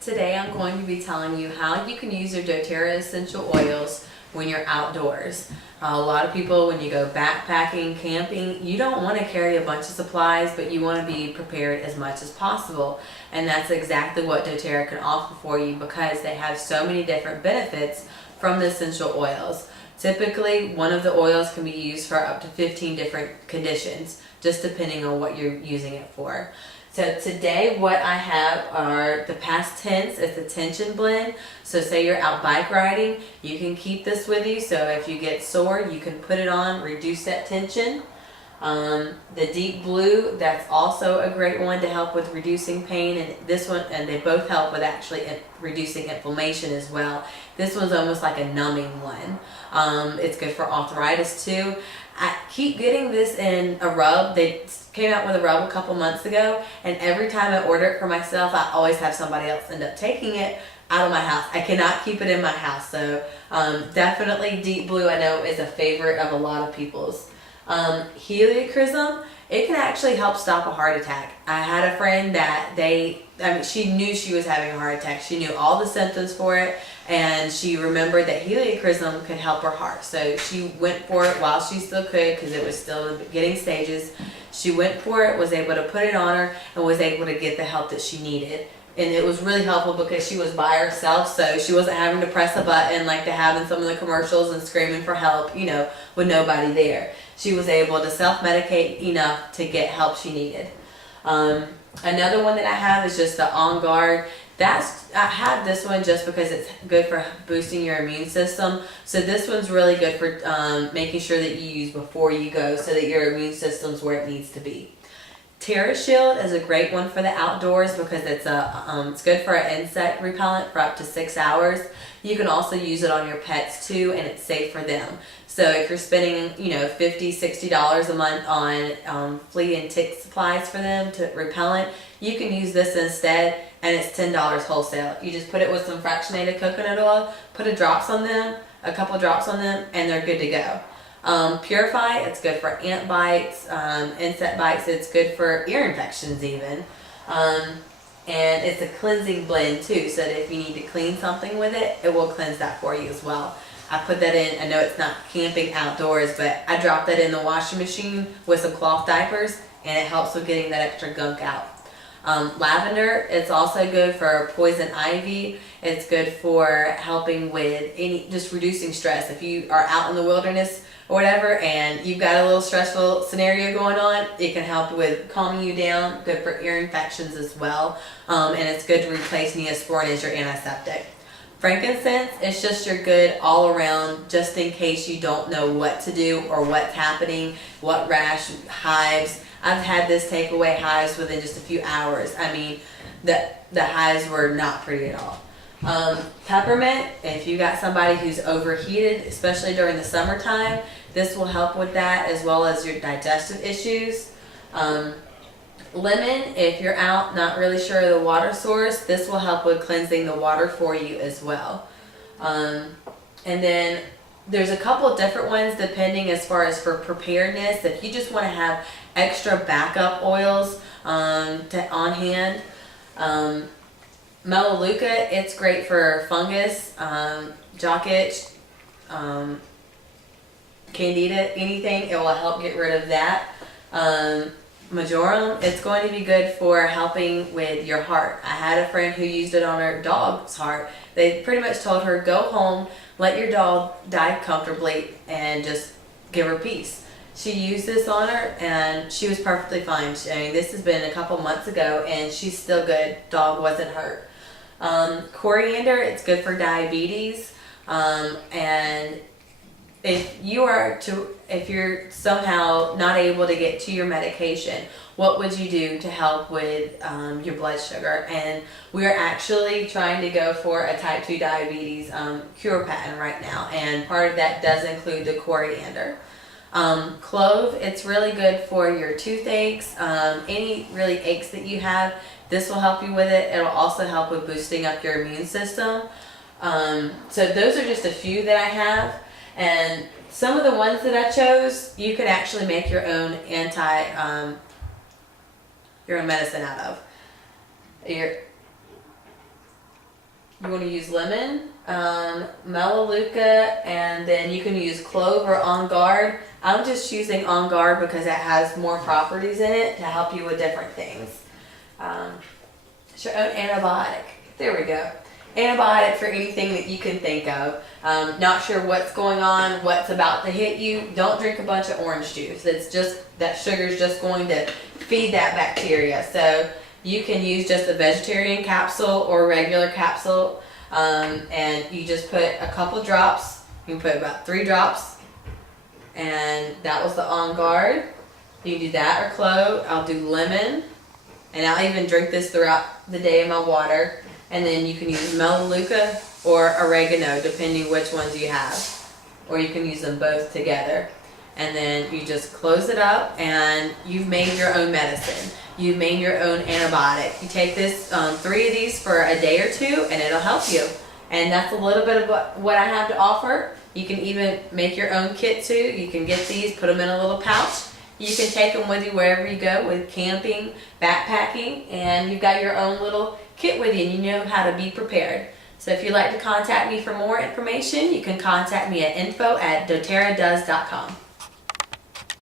Today I'm going to be telling you how you can use your doTERRA essential oils when you're outdoors. A lot of people, when you go backpacking, camping, you don't want to carry a bunch of supplies, but you want to be prepared as much as possible. And that's exactly what doTERRA can offer for you because they have so many different benefits from the essential oils. Typically, one of the oils can be used for up to 15 different conditions, just depending on what you're using it for. So today what I have are the past tense. It's a tension blend. So say you're out bike riding, you can keep this with you. So if you get sore, you can put it on, reduce that tension. The deep blue, that's also a great one to help with reducing pain, and this one, and they both help with actually reducing inflammation as well. This one's almost like a numbing one. It's good for arthritis too. I keep getting this in a rub. They came out with a rub a couple months ago, and every time I order it for myself, I always have somebody else end up taking it out of my house. I cannot keep it in my house, so definitely deep blue I know is a favorite of a lot of people's. Heliochrysum, it can actually help stop a heart attack. I had a friend that she knew she was having a heart attack. She knew all the symptoms for it, and she remembered that heliochrysum could help her heart. So she went for it while she still could, because it was still in the beginning stages. She went for it, was able to put it on her, and was able to get the help that she needed. And it was really helpful because she was by herself, so she wasn't having to press a button like they have in some of the commercials and screaming for help, with nobody there. She was able to self-medicate enough to get help she needed. Another one that I have is just the On Guard. I have this one just because it's good for boosting your immune system. So this one's really good for making sure that you use before you go so that your immune system's where it needs to be. Terra Shield is a great one for the outdoors because it's good for an insect repellent for up to 6 hours. You can also use it on your pets too, and it's safe for them. So if you're spending, $50, $60 a month on flea and tick supplies for them to repellent, you can use this instead, and it's $10 wholesale. You just put it with some fractionated coconut oil, put a couple drops on them, and they're good to go. Purify, it's good for ant bites, insect bites. It's good for ear infections even. And it's a cleansing blend too, so that if you need to clean something with it, it will cleanse that for you as well. I put that in, I know it's not camping outdoors, but I dropped that in the washing machine with some cloth diapers, and it helps with getting that extra gunk out. Lavender, it's also good for poison ivy. It's good for helping with just reducing stress. If you are out in the wilderness or whatever and you've got a little stressful scenario going on, it can help with calming you down. Good for ear infections as well. And it's good to replace Neosporin as your antiseptic. Frankincense, it's just your good all around, just in case you don't know what to do or what's happening, what rash, hives. I've had this take away hives within just a few hours. I mean, the hives were not pretty at all. Peppermint, if you got somebody who's overheated, especially during the summertime, this will help with that as well as your digestive issues. Lemon, if you're out not really sure of the water source, this will help with cleansing the water for you as well. And then there's a couple of different ones depending as far as for preparedness. If you just want to have extra backup oils on hand, Melaleuca, it's great for fungus, jock itch, candida, anything. It will help get rid of that. Majoram, it's going to be good for helping with your heart. I had a friend who used it on her dog's heart. They pretty much told her, go home, let your dog die comfortably, and just give her peace. She used this on her, and she was perfectly fine. This has been a couple months ago, and she's still good. Dog wasn't hurt. Coriander, it's good for diabetes, and if you're somehow not able to get to your medication, what would you do to help with your blood sugar? And we're actually trying to go for a type 2 diabetes cure patent right now, and part of that does include the coriander. Clove, it's really good for your toothaches, any really aches that you have. This will help you with it. It'll also help with boosting up your immune system. So those are just a few that I have. And some of the ones that I chose, you could actually make your own medicine out of. You want to use lemon, melaleuca, and then you can use clove or On Guard. I'm just using On Guard because it has more properties in it to help you with different things. It's your own antibiotic. There we go. Antibiotic for anything that you can think of. Not sure what's going on, what's about to hit you. Don't drink a bunch of orange juice. It's just, that sugar is just going to feed that bacteria. So you can use just a vegetarian capsule or regular capsule. And you just put a couple drops. You can put about 3 drops. And that was the On Guard. You can do that or clove. I'll do lemon. And I'll even drink this throughout the day in my water. And then you can use melaleuca or oregano, depending which ones you have. Or you can use them both together. And then you just close it up and you've made your own medicine. You've made your own antibiotic. You take this, 3 of these for a day or 2 and it'll help you. And that's a little bit of what I have to offer. You can even make your own kit too. You can get these, put them in a little pouch. You can take them with you wherever you go with camping, backpacking, and you've got your own little kit with you and you know how to be prepared. So if you'd like to contact me for more information, you can contact me at info@doterradoes.com.